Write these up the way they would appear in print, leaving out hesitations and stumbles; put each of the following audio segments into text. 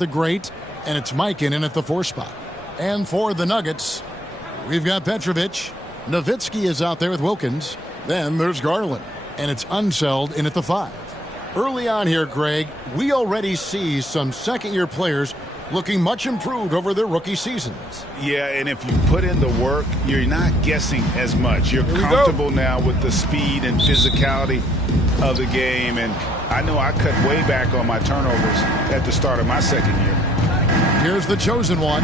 the great, and it's Mikan in at the 4 spot. And for the Nuggets, we've got Petrovic. Nowitzki is out there with Wilkins. Then there's Garland, and it's Unseld in at the 5. Early on here, Greg, we already see some second-year players looking much improved over their rookie seasons. Yeah, and if you put in the work, you're not guessing as much. You're comfortable now with the speed and physicality of the game, and I know I cut way back on my turnovers at the start of my second year. Here's the chosen one.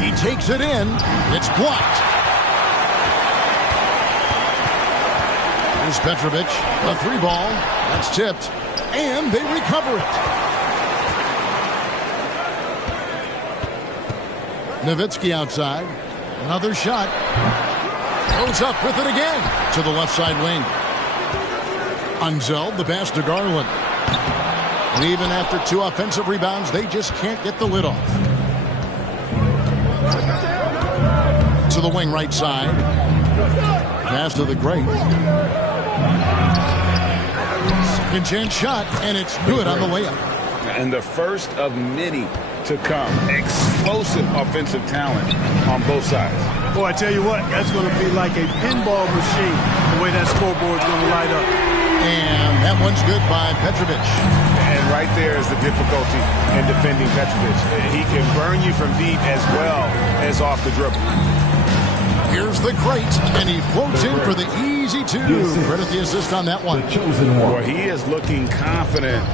He takes it in. It's blocked. Here's Petrovic, a 3 ball. That's tipped, and they recover it. Nowitzki outside. Another shot. Goes up with it again to the left side wing. Unseld, the pass to Garland. And even after 2 offensive rebounds, they just can't get the lid off. To the wing right side. Pass to the great. Second chance shot, and it's good on the layup. And the first of many to come. Explosive offensive talent on both sides. Boy, I tell you what, that's going to be like a pinball machine, the way that scoreboard's going to light up. And that one's good by Petrovic. And right there is the difficulty in defending Petrovic. He can burn you from deep as well as off the dribble. Here's the great, and he floats in for the easy 2. Credit the assist on that one. Boy, he is looking confident.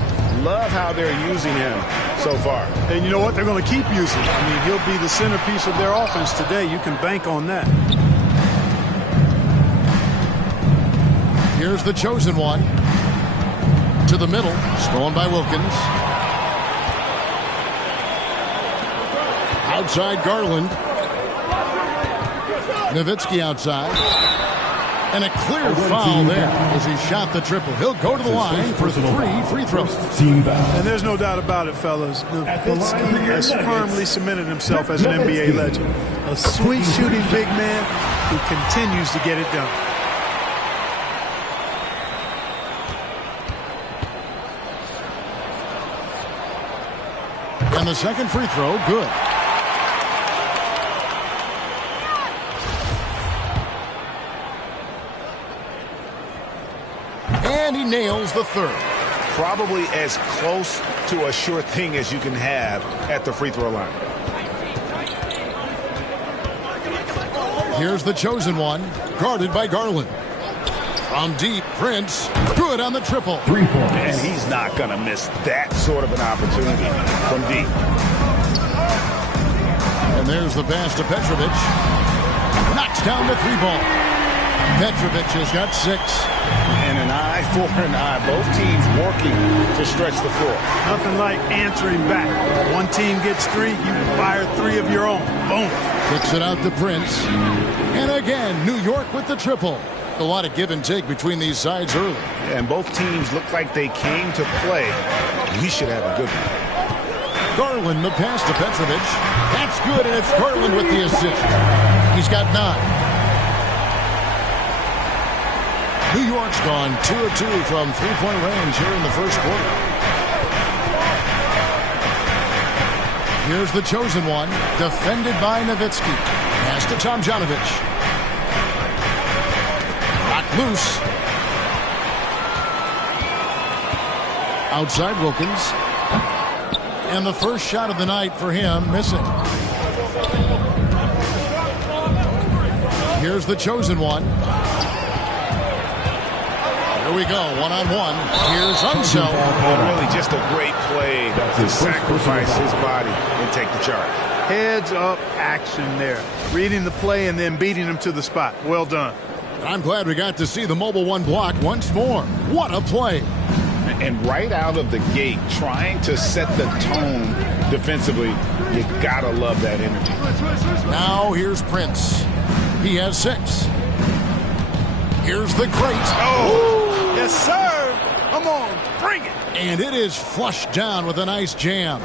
Love how they're using him so far. And you know what? They're going to keep using him. I mean, he'll be the centerpiece of their offense today. You can bank on that. Here's the chosen one. To the middle. Stolen by Wilkins. Outside Garland. Nowitzki outside. And a clear foul there as he shot the triple. He'll go to the line for 3 free throws. And there's no doubt about it, fellas. Nowitzki has firmly cemented himself as an NBA legend. A sweet shooting big man who continues to get it done. And the second free throw, good. And he nails the 3rd. Probably as close to a sure thing as you can have at the free throw line. Here's the chosen one, guarded by Garland. From deep, Prince, good on the triple. 3 points. And he's not going to miss that sort of an opportunity from deep. And there's the pass to Petrovic. Knocks down the 3 ball. Petrovic has got 6. And an eye for an eye. Both teams working to stretch the floor. Nothing like answering back. One team gets 3, you fire 3 of your own. Boom. Kicks it out to Prince. And again, New York with the triple. A lot of give and take between these sides early. And both teams look like they came to play. We should have a good one. Garland, the pass to Petrovic. That's good, and it's Garland with the assist. He's got 9. New York's gone 2 of 2 from 3-point range here in the first quarter. Here's the chosen one, defended by Nowitzki. Pass to Tomjanovich. Knocked loose. Outside Wilkins. And the first shot of the night for him, missing. Here's the chosen one. Here we go, one-on-one. Here's Unseld. Really just a great play to sacrifice his body and take the charge. Heads-up action there. Reading the play and then beating him to the spot. Well done. I'm glad we got to see the mobile one block once more. What a play. And right out of the gate, trying to set the tone defensively, you gotta love that energy. Now here's Prince. He has 6. Here's the great. Oh, yes, sir. Come on, bring it. And it is flushed down with a nice jam.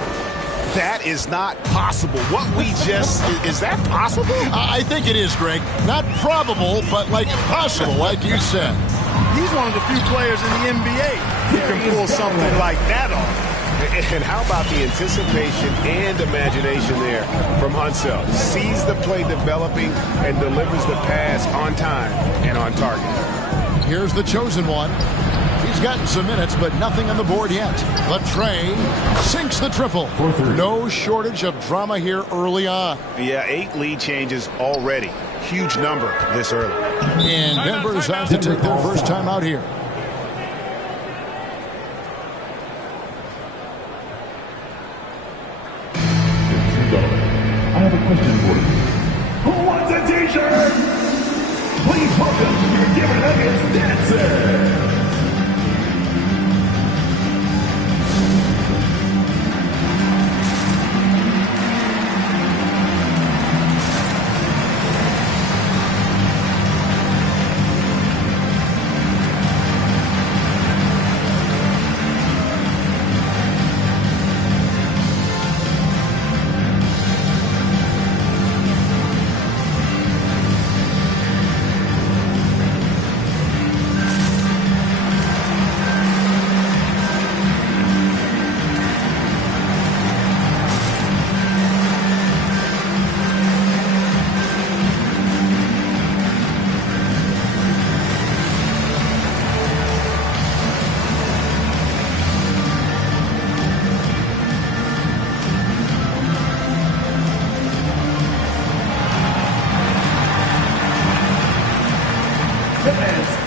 That is not possible. What we just, is that possible? I think it is, Greg. Not probable, but like possible, like you said. he's one of the few players in the NBA who can pull something like that off. And how about the anticipation and imagination there from Unseld? Sees the play developing and delivers the pass on time and on target. Here's the chosen one. He's gotten some minutes, but nothing on the board yet. Latrey sinks the triple. No shortage of drama here early on. Yeah, 8 lead changes already. Huge number this early. And Denver's out to take their first time out here. I have a question for you. Who wants a t-shirt? Please welcome your Denver Nuggets dancer.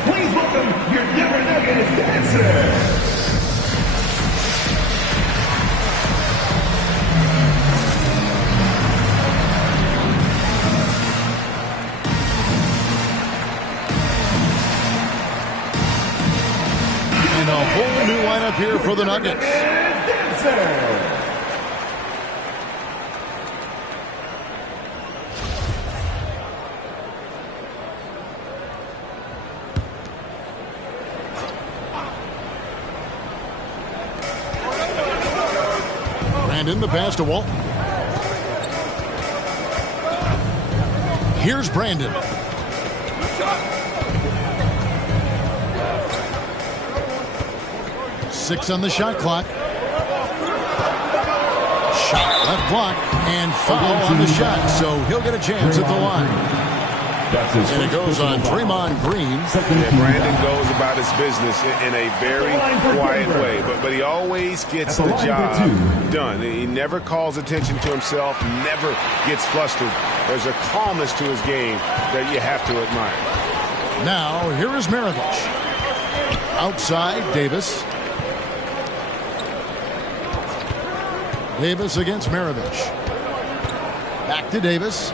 Please welcome your Denver Nuggets dancer. And a whole new lineup here for the Nuggets. Brandon, the pass to Walton. Here's Brandon. Six on the shot clock. Shot left block and foul on the shot, so he'll get a chance at the line. And it goes on Draymond Green. Yeah, Brandon goes about his business in a very quiet way, but he always gets the job done. He never calls attention to himself, never gets flustered. There's a calmness to his game that you have to admire. Now, here is Maravich. Outside, Davis. Davis against Maravich. Back to Davis.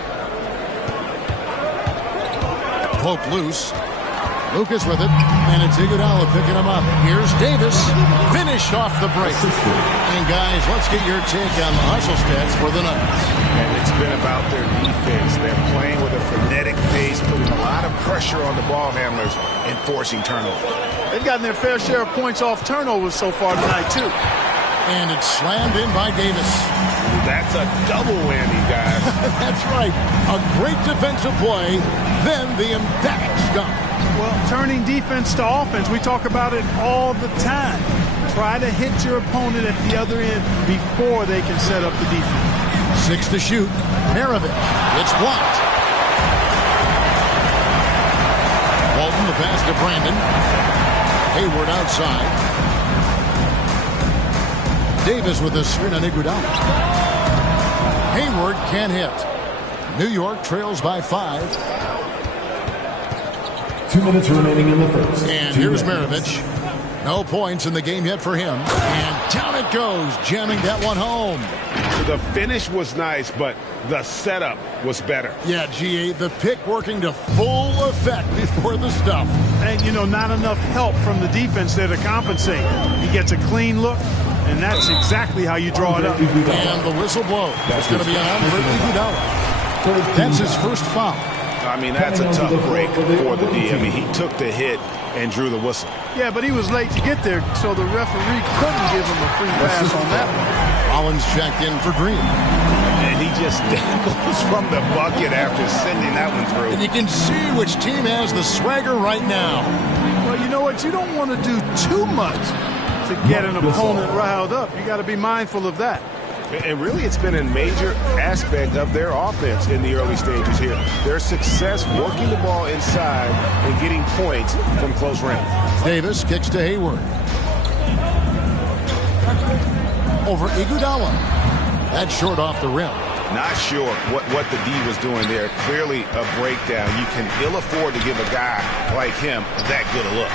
Poke loose. Lucas with it, and it's Iguodala picking him up. Here's Davis, finished off the break. And guys, let's get your take on the hustle stats for the Nuggets. And it's been about their defense. They're playing with a frenetic pace, putting a lot of pressure on the ball handlers and forcing turnovers. They've gotten their fair share of points off turnovers so far tonight, too. And it's slammed in by Davis. That's a double whammy, guys. That's right. A great defensive play, then the emphatic stuff. Well, turning defense to offense, we talk about it all the time. Try to hit your opponent at the other end before they can set up the defense. 6 to shoot. Maravich. It's blocked. Walton, the pass to Brandon. Hayward outside. Davis with a screen on Iguodala. Hayward can't hit. New York trails by 5. 2 minutes remaining in the first. And here's Maravich. No points in the game yet for him. And down it goes, jamming that one home. The finish was nice, but the setup was better. Yeah, GA, the pick working to full effect before the stuff. And, you know, not enough help from the defense there to compensate. He gets a clean look, and that's exactly how you draw it up. And the whistle blows. It's going to be on for Iguodala. That's his first foul. I mean, that's a tough break for the D. I mean, he took the hit and drew the whistle. Yeah, but he was late to get there, so the referee couldn't give him a free pass on that one. Rollins checked in for Green. And he just dangles from the bucket after sending that one through. And you can see which team has the swagger right now. Well, Well, you know what? You don't want to do too much to get an opponent riled up. You got to be mindful of that. And really, it's been a major aspect of their offense in the early stages here. Their success working the ball inside and getting points from close range. Davis kicks to Hayward. Over Iguodala. That's short off the rim. Not sure what the D was doing there. Clearly a breakdown. You can ill afford to give a guy like him that good a look.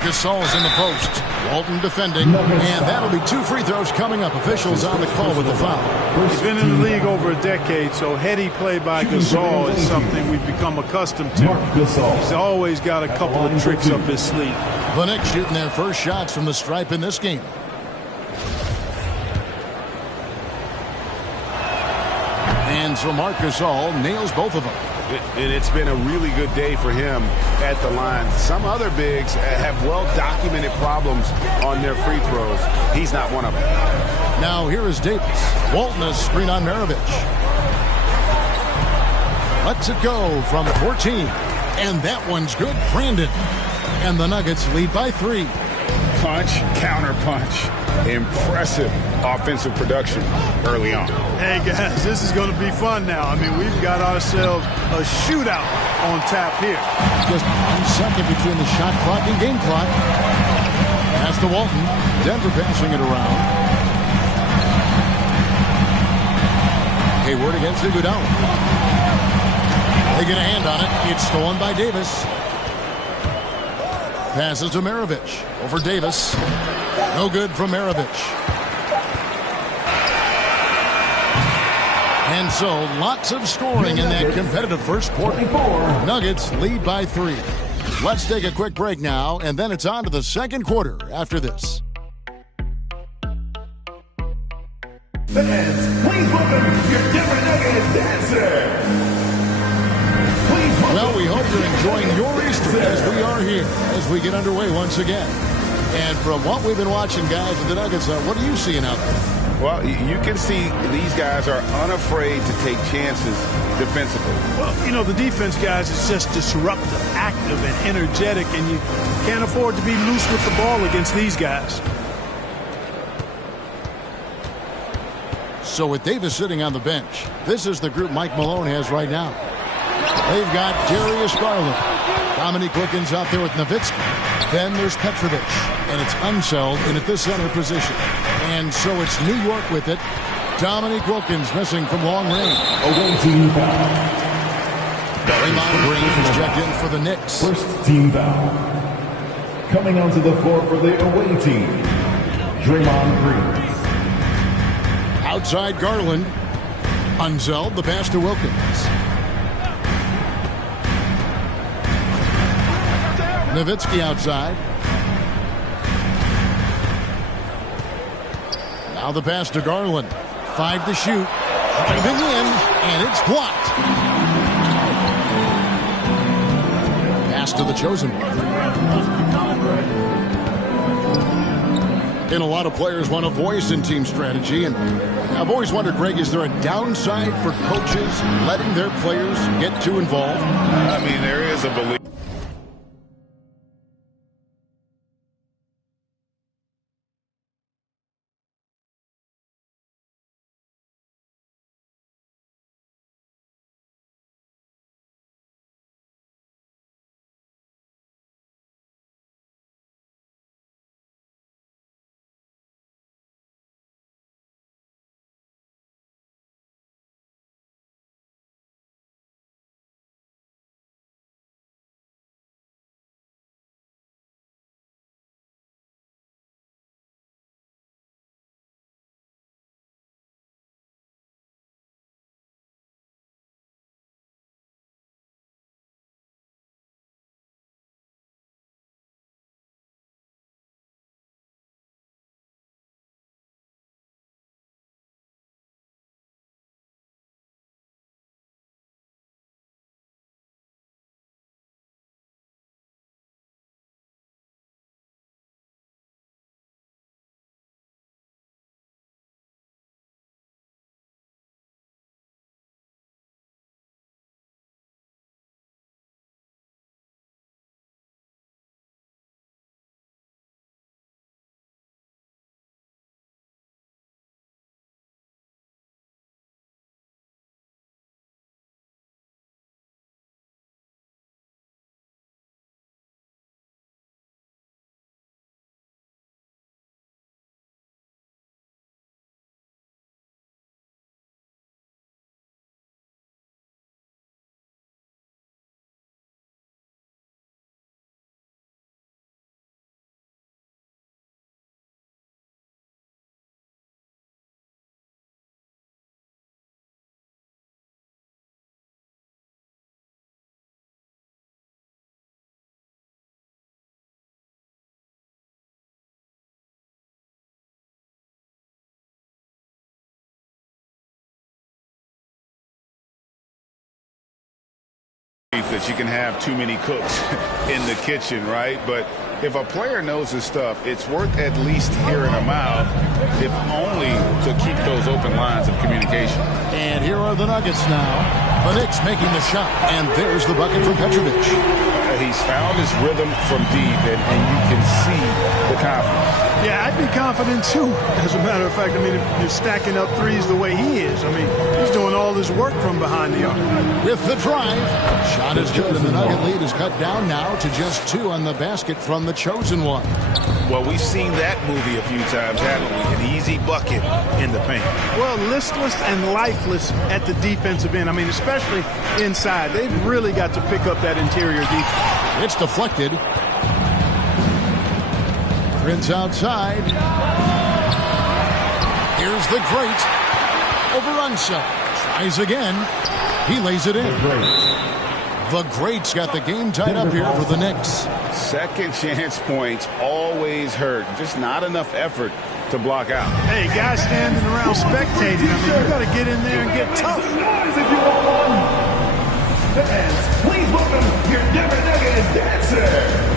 Gasol's in the post. Walton defending. And that'll be 2 free throws coming up. Officials on the call with the foul. He's been in the league over a decade, so heady play by Gasol is something we've become accustomed to. He's always got a couple of tricks up his sleeve. The Knicks shooting their first shots from the stripe in this game. And so Marc Gasol nails both of them. And it's been a really good day for him at the line. Some other bigs have well-documented problems on their free throws. He's not one of them. Now here is Davis. Walton a screen on Maravich. Lets it go from 14. And that one's good. Brandon. And the Nuggets lead by 3. Punch, counter punch. Impressive offensive production early on. Hey, guys, this is going to be fun now. I mean, we've got ourselves a shootout on tap here. Just 1 second between the shot clock and game clock. Pass to Walton. Denver passing it around. Hayward against Iguodala. They get a hand on it. It's stolen by Davis. Passes to Maravich. Over Davis. No good from Maravich. And so, lots of scoring in that competitive first quarter. Nuggets lead by 3. Let's take a quick break now, and then it's on to the second quarter after this. Fans, please welcome your Denver Nuggets dancers. Well, we hope you're enjoying your Easter as we are here, as we get underway once again. And from what we've been watching, guys, with the Nuggets, what are you seeing out there? Well, you can see these guys are unafraid to take chances defensively. Well, you know, the defense, guys, is just disruptive, active, and energetic, and you can't afford to be loose with the ball against these guys. So with Davis sitting on the bench, this is the group Mike Malone has right now. They've got Darius Garland. Dominique Wilkins out there with Nowitzki. Then there's Petrovic. And it's Unseld in at the center position. And so it's New York with it. Dominique Wilkins missing from long range. Away team foul. Draymond Green is checked in for the Knicks. First team foul. Coming onto the floor for the away team, Draymond Green. Outside Garland. Unseld, the pass to Wilkins. Nowitzki outside. Now the pass to Garland. 5 to shoot. Driving in, and it's blocked. Pass to the chosen one. And a lot of players want a voice in team strategy. And I've always wondered, Greg, is there a downside for coaches letting their players get too involved? I mean, there is a belief. that you can have too many cooks in the kitchen, right? But if a player knows his stuff, it's worth at least hearing him out, if only to keep those open lines of communication. And here are the Nuggets now. The Knicks making the shot, and there's the bucket from Petrovic. He's found his rhythm from deep, and you can see the confidence. Yeah, I'd be confident too. As a matter of fact, I mean, if you're stacking up threes the way he is, I mean, he's doing all this work from behind the arc. With the drive, shot is good, and the Nugget lead is cut down now to just 2 on the basket from the chosen one. Well, we've seen that movie a few times, haven't we? An easy bucket in the paint. Well, listless and lifeless at the defensive end. I mean, especially inside. They've really got to pick up that interior defense. It's deflected. Prince outside. Here's the great. Over Unseld. Tries again. He lays it in. The great's got the game tied up here for the Knicks. Second chance points always hurt. Just not enough effort to block out. Hey, guys standing around spectating. I mean, you got to get in there and get tough. Noise if you want one. Fans, please welcome your Denver Nuggets dancer.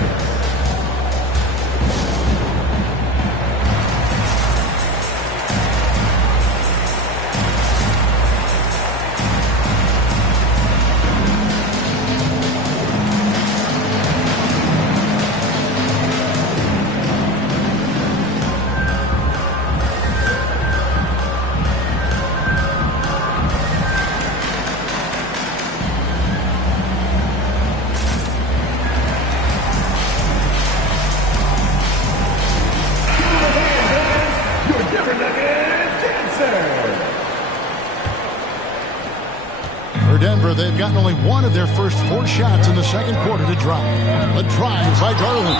For Denver, they've gotten only 1 of their first 4 shots in the second quarter to drop. A drive by Garland.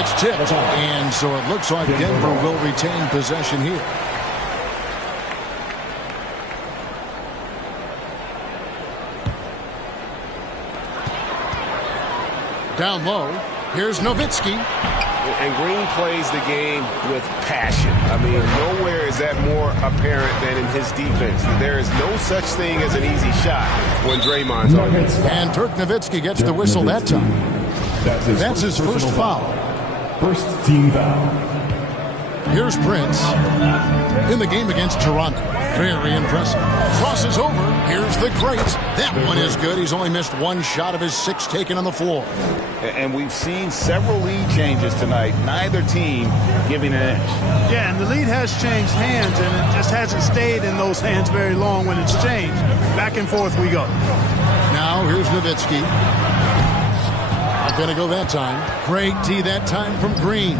It's tipped, and so it looks like Denver will retain possession here. Down low, here's Nowitzki. And Green plays the game with passion. I mean, nowhere is that more apparent than in his defense. There is no such thing as an easy shot when Draymond's on it. And Dirk Nowitzki gets the whistle that time. That's his first foul. First team foul. Here's Prince in the game against Toronto. Very impressive. Crosses over. Here's the great. That one is good. He's only missed 1 shot of his 6 taken on the floor. And we've seen several lead changes tonight. Neither team giving an edge. Yeah, and the lead has changed hands, and it just hasn't stayed in those hands very long when it's changed. Back and forth we go. Now here's Nowitzki. Not going to go that time. Great D that time from Green.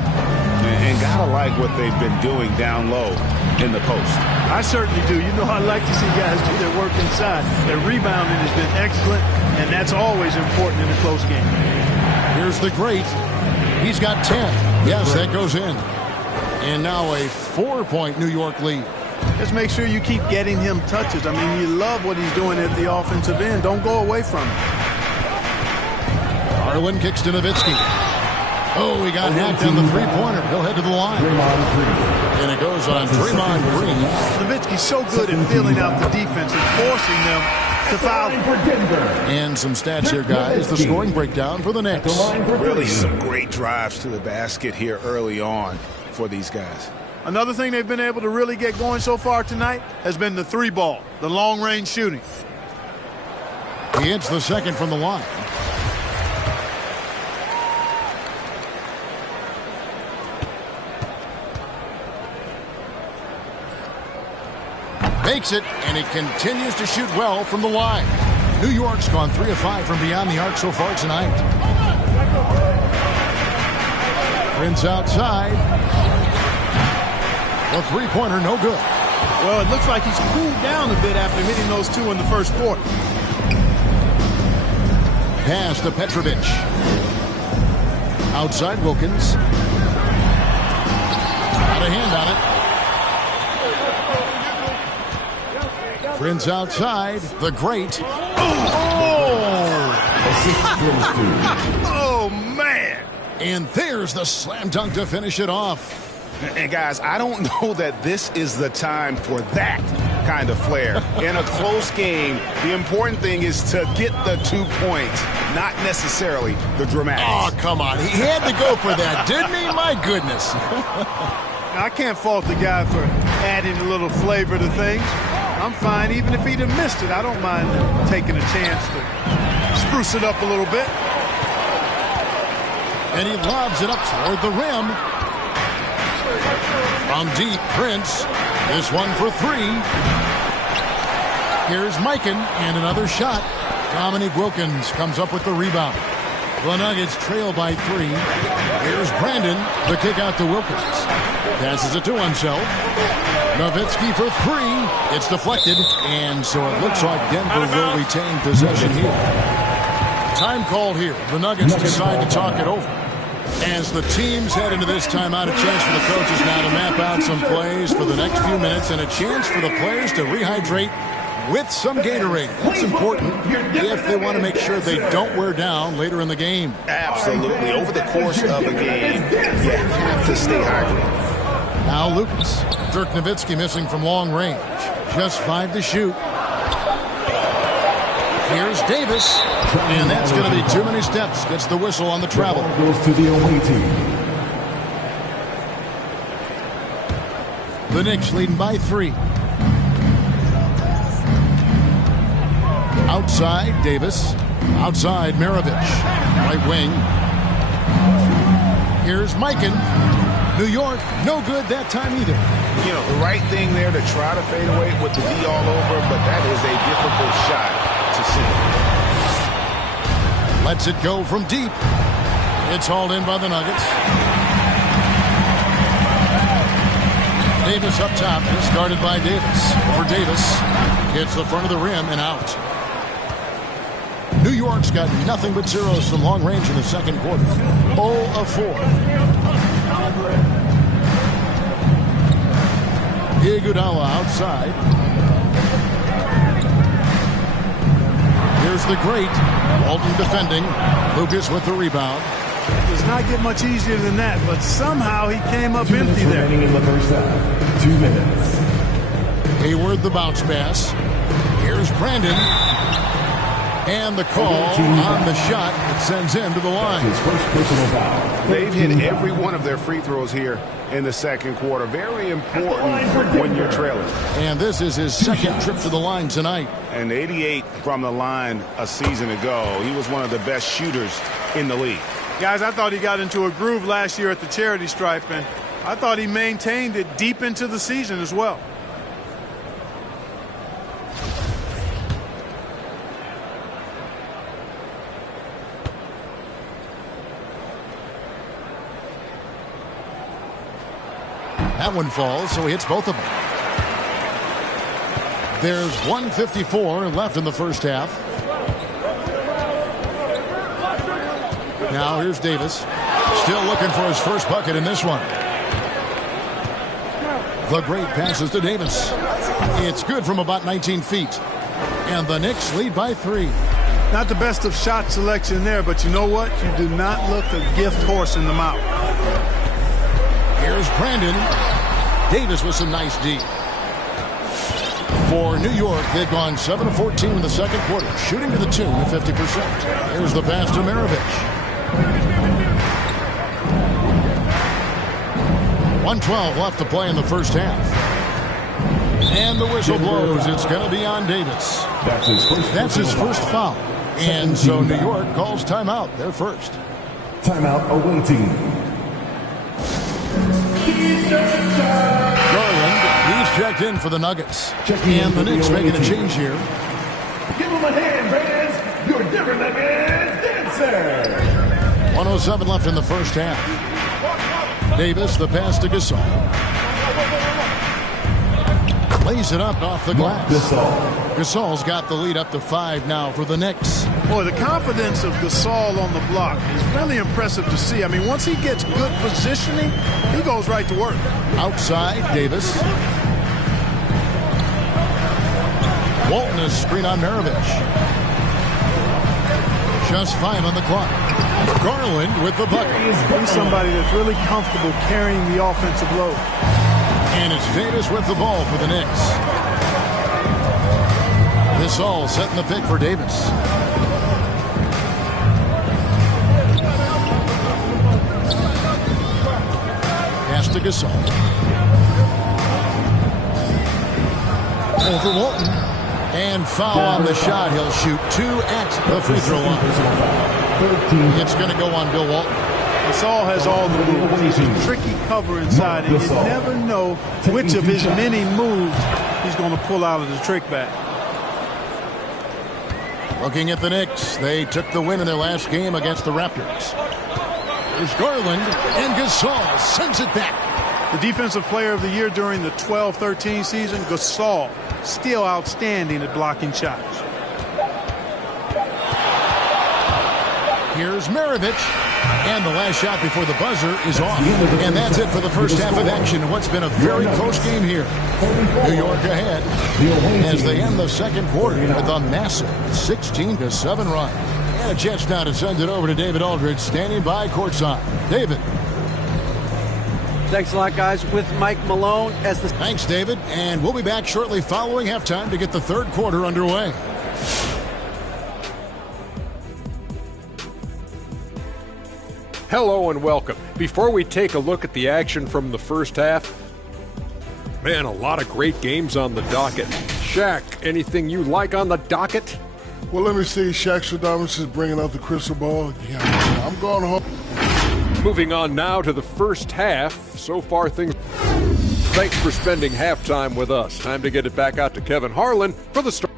And gotta like what they've been doing down low in the post. I certainly do. You know, I like to see guys do their work inside. Their rebounding has been excellent, and that's always important in a close game. Here's the great. He's got 10. Yes, that goes in. And now a 4-point New York lead. Just make sure you keep getting him touches. I mean, you love what he's doing at the offensive end. Don't go away from it. Garland kicks to Nowitzki. Oh, he got hacked on the 3-pointer. He'll head to the line. And it goes on Draymond Green. Nowitzki's so good at filling out the defense and forcing them to foul. And some stats here, guys. The scoring breakdown for the Knicks. Really some great drives to the basket here early on for these guys. Another thing they've been able to really get going so far tonight has been the 3-ball, the long-range shooting. He hits the second from the line. Makes it, and he continues to shoot well from the line. New York's gone 3 of 5 from beyond the arc so far tonight. Prince outside. The 3-pointer, no good. Well, it looks like he's cooled down a bit after hitting those 2 in the first quarter. Pass to Petrovic. Outside Wilkins. Got a hand on it. Prince outside. The great. Oh, man. And there's the slam dunk to finish it off. And guys, I don't know that this is the time for that. kind of flair. In a close game, the important thing is to get the 2 points, not necessarily the dramatics. Oh, come on. He had to go for that, didn't he? My goodness. I can't fault the guy for adding a little flavor to things. I'm fine even if he'd have missed it. I don't mind taking a chance to spruce it up a little bit. And he lobs it up toward the rim. From deep, Prince. This one for 3. Here's Mikan, and another shot. Dominique Wilkins comes up with the rebound. The Nuggets trail by 3. Here's Brandon. The kick out to Wilkins. Passes it to Unseld. Nowitzki for 3. It's deflected, and so it looks like Denver will retain possession here. Time called here. The Nuggets decide to talk it over. As the teams head into this timeout, a chance for the coaches now to map out some plays for the next few minutes and a chance for the players to rehydrate with some Gatorade. That's important if they want to make sure they don't wear down later in the game. Absolutely. Over the course of a game, you have to stay hydrated. Now Lucas. Dirk Nowitzki missing from long range. Just 5 to shoot. Here's Davis. And that's going to be too many steps. Gets the whistle on the travel. Goes to the away team. The Knicks leading by 3. Outside, Davis. Outside, Maravich. Right wing. Here's Mikan. New York, no good that time either. You know, the right thing there to try to fade away with the D all over, but that is a difficult shot to see. Lets it go from deep. It's hauled in by the Nuggets. Davis up top, discarded by Davis. Over Davis. Hits the front of the rim and out. New York's got nothing but zeros from long range in the second quarter. 0 of 4. Iguodala outside. Here's the great Walton defending. Lucas with the rebound. Does not get much easier than that, but somehow he came up empty there. Remaining in the first half. 2 minutes. Hayward the bounce pass. Here's Brandon. And the call on the shot that sends him to the line. His first personal foul. They've hit every one of their free throws here in the second quarter. Very important when you're trailing. And this is his second trip to the line tonight. And 88 from the line a season ago. He was one of the best shooters in the league. Guys, I thought he got into a groove last year at the charity stripe, and I thought he maintained it deep into the season as well. That one falls, so he hits both of them. There's 1:54 left in the first half. Now here's Davis. Still looking for his first bucket in this one. The great passes to Davis. It's good from about 19 feet. And the Knicks lead by 3. Not the best of shot selection there, but you know what? You do not look a gift horse in the mouth. Here's Brandon. Davis with some nice D. For New York, they've gone 7 of 14 in the second quarter, shooting to the tune of 50%. Here's the pass to Maravich. 1:12 left to play in the first half. And the whistle blows. It's going to be on Davis. That's his first foul. And so New York calls timeout. They're first. Timeout awaiting. Garland, he's checked in for the Nuggets. And the Knicks making a change here. Give him a hand, fans. Your Denver Nuggets dancer. 1:07 left in the first half. Davis, the pass to Gasol. Lays it up off the glass. Gasol's got the lead up to 5 now for the Knicks. Boy, the confidence of Gasol on the block is really impressive to see. I mean, once he gets good positioning, he goes right to work. Outside, Davis. Walton is screen on Maravich. Just 5 on the clock. Garland with the bucket. He's somebody that's really comfortable carrying the offensive load. And it's Davis with the ball for the Knicks. Gasol setting the pick for Davis. Pass to Gasol. Over Walton. And foul on the shot. He'll shoot 2 at the free throw line. It's going to go on Bill Walton. Gasol has all the moves. He's a tricky cover inside, and you never know which of his many moves he's going to pull out of the trick bag. Looking at the Knicks, they took the win in their last game against the Raptors. There's Garland, and Gasol sends it back. The defensive player of the year during the 12-13 season, Gasol, still outstanding at blocking shots. Here's Maravich. And the last shot before the buzzer is off. And that's it for the first half of action. What's been a very close game here. New York ahead as they end the second quarter with a massive 16-7 run. And a chance now to send it over to David Aldridge, standing by courtside. David. Thanks a lot, guys. With Mike Malone as the... Thanks, David. And we'll be back shortly following halftime to get the third quarter underway. Hello and welcome. Before we take a look at the action from the first half, man, a lot of great games on the docket. Shaq, anything you like on the docket? Well, let me see. Shaq Stradamus is bringing out the crystal ball. Yeah, I'm going home. Moving on now to the first half. So far, things... Thanks for spending halftime with us. Time to get it back out to Kevin Harlan for the start.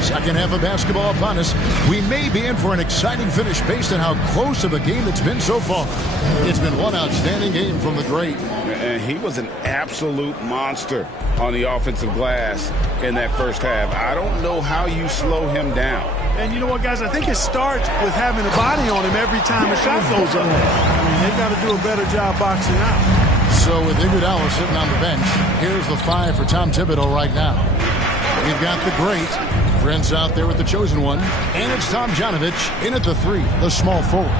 Second half of basketball upon us. We may be in for an exciting finish based on how close of a game it's been so far. It's been one outstanding game from the great. And he was an absolute monster on the offensive glass in that first half. I don't know how you slow him down. And you know what, guys? I think it starts with having a body on him every time a shot goes up. They've got to do a better job boxing out. So with Iguodala sitting on the bench, here's the 5 for Tom Thibodeau right now. We've got the great Prince out there with the chosen one. And it's Tomjanovich in at the 3, the small forward.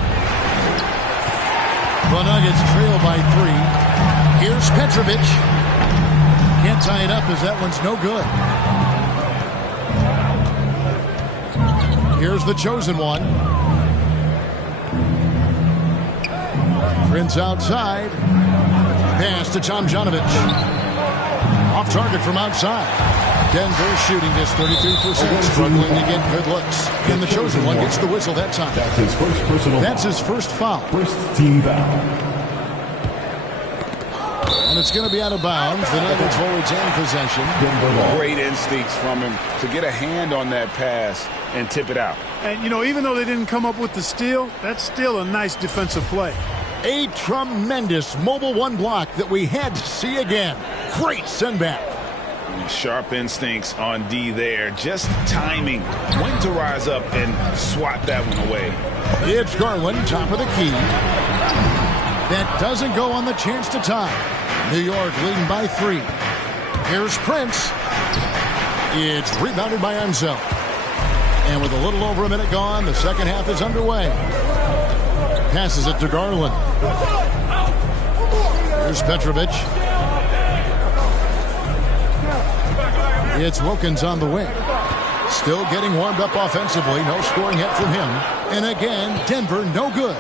The Nuggets trail by 3. Here's Petrovic. Can't tie it up as that one's no good. Here's the chosen one. Prince outside. Pass to Tomjanovich. Off target from outside. Denver shooting just 33%, struggling to get good looks. And the chosen one gets the whistle that time. That's his first personal That's his first foul. First team foul. And it's going to be out of bounds. The Nuggets will retain possession. Great instincts from him to get a hand on that pass and tip it out. And, you know, even though they didn't come up with the steal, that's still a nice defensive play. A tremendous mobile one block that we had to see again. Great send back. Sharp instincts on D there. Just timing when to rise up and swat that one away. It's Garland, top of the key. That doesn't go on the chance to tie. New York leading by 3. Here's Prince. It's rebounded by Ansel. And with a little over a minute gone, the second half is underway. Passes it to Garland. Here's Petrovic. It's Wilkins on the wing. Still getting warmed up offensively. No scoring hit from him. And again, Denver no good.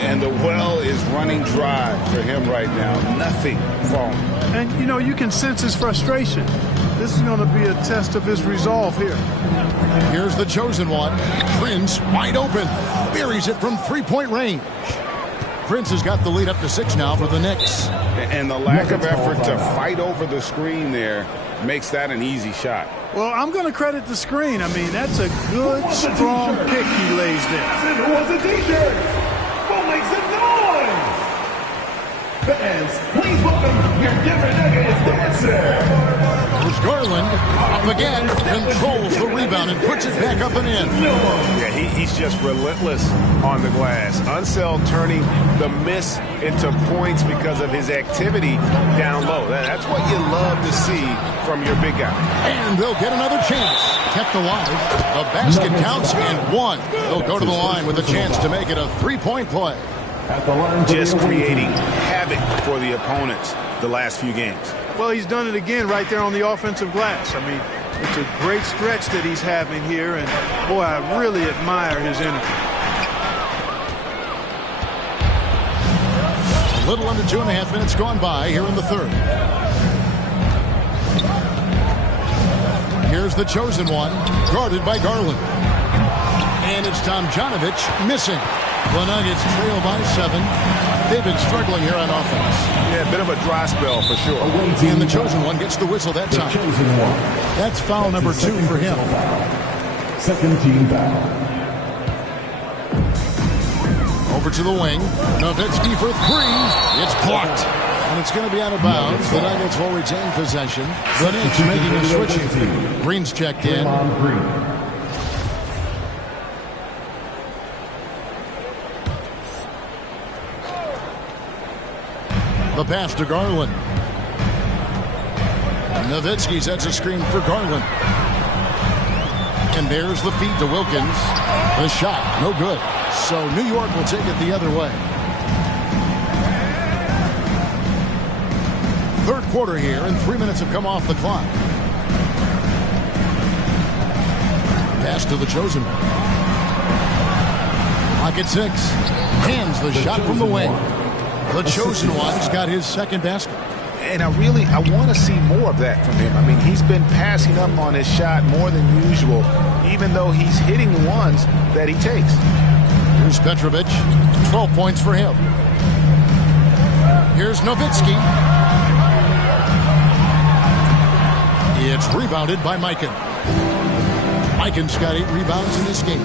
And the well is running dry for him right now. Nothing falling. And, you know, you can sense his frustration. This is going to be a test of his resolve here. Here's the chosen one. Prince wide open. Buries it from three-point range. Prince has got the lead up to 6 now for the Knicks. And the lack of effort to fight over the screen there makes that an easy shot. Well, I'm going to credit the screen. I mean, that's a good, strong pick he lays there. Who wants a t-shirt? Who makes some noise? Fans, please welcome your Denver Nuggets dancer. There's Garland. Up again. Controls the rebound and puts it back up and in. Yeah, he's just relentless on the glass. Unseld turning the miss into points because of his activity down low. That's what you love to see from your big guy. And they'll get another chance. Kept alive. The basket counts and 1. They'll go to the line with a chance to make it a 3-point play. Just creating havoc for the opponents the last few games. Well, he's done it again right there on the offensive glass. I mean, it's a great stretch that he's having here, and boy, I really admire his energy. A little under 2.5 minutes gone by here in the third. Here's the chosen one, guarded by Garland. And it's Tomjanovich missing. The Nuggets trail by 7. They've been struggling here on offense. Yeah, a bit of a dry spell for sure. And the chosen one gets the whistle that time. That's foul number 2 for him. Second team foul. Over to the wing. Nowitzki for 3. It's blocked. And it's going to be out of bounds. The Nuggets will retain possession. The Knicks making a switch. Green's checked in. The pass to Garland. Nowitzki sets a screen for Garland. And there's the feed to Wilkins. The shot, no good. So New York will take it the other way. Third quarter here, and 3 minutes have come off the clock. Pass to the chosen one. Clock at 6. Hands the shot from the wing. The chosen one's got his second basket. And I want to see more of that from him. I mean, he's been passing up on his shot more than usual, even though he's hitting the ones that he takes. Here's Petrovic. 12 points for him. Here's Nowitzki. It's rebounded by Mikan. Mikan's got 8 rebounds in this game.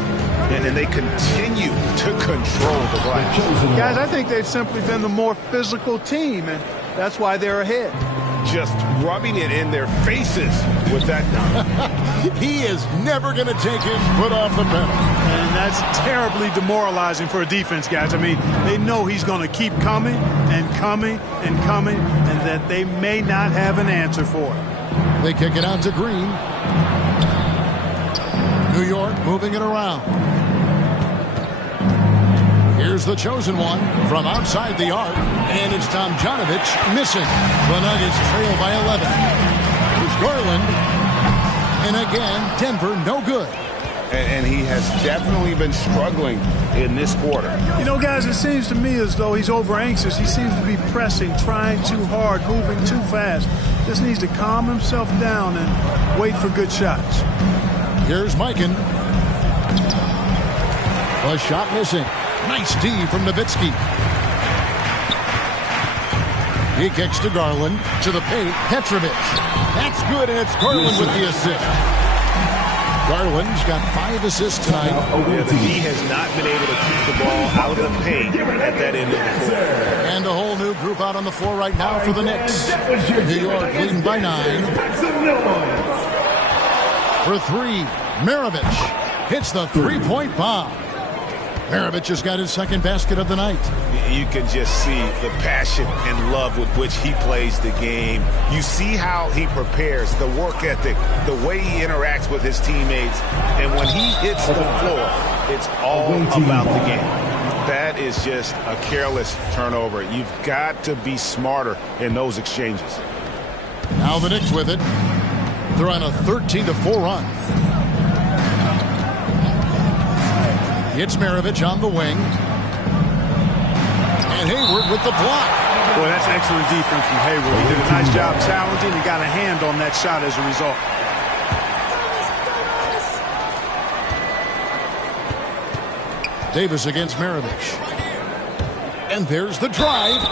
And then they continue to control the glass. Guys, I think they've simply been the more physical team, and that's why they're ahead. Just rubbing it in their faces with that dunk. He is never going to take his foot off the pedal. And that's terribly demoralizing for a defense, guys. I mean, they know he's going to keep coming and coming and coming, and that they may not have an answer for it. They kick it out to Green. New York moving it around. Here's the chosen one from outside the arc, and it's Tomjanovich missing. The Nuggets trail by 11. Here's Garland, and again, Denver no good. And he has definitely been struggling in this quarter. You know, guys, it seems to me as though he's over-anxious. He seems to be pressing, trying too hard, moving too fast. Just needs to calm himself down and wait for good shots. Here's Mikan. A shot missing. Nice D from Nowitzki. He kicks to Garland. To the paint. Petrovic. That's good, and it's Garland with the assist. Garland's got 5 assists tonight. Yeah, the D has not been able to keep the ball out of the paint at that end of the floor. And a whole new group out on the floor right now for the Knicks. New York leading by 9. For 3, Maravich hits the three-point bomb. Maravich has got his second basket of the night. You can just see the passion and love with which he plays the game. You see how he prepares, the work ethic, the way he interacts with his teammates. And when he hits the floor, it's all about the game. That is just a careless turnover. You've got to be smarter in those exchanges. Now the Knicks with it. They're on a 13-4 run. It's Maravich on the wing. And Hayward with the block. Boy, that's excellent defense from Hayward. He did a nice job challenging and got a hand on that shot as a result. Davis against Maravich. And there's the drive.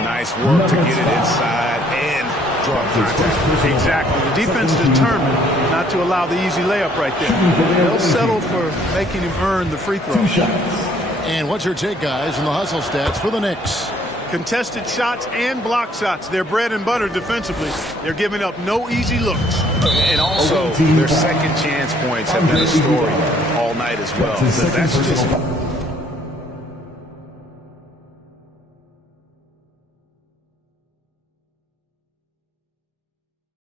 Nice work to get it inside and draw contact. Exactly. The defense determined not to allow the easy layup right there. They'll settle for making him earn the free throw. And what's your take, guys, in the hustle stats for the Knicks? Contested shots and block shots. They're bread and butter defensively. They're giving up no easy looks. And also, their second chance points have been a story all night as well. So that's just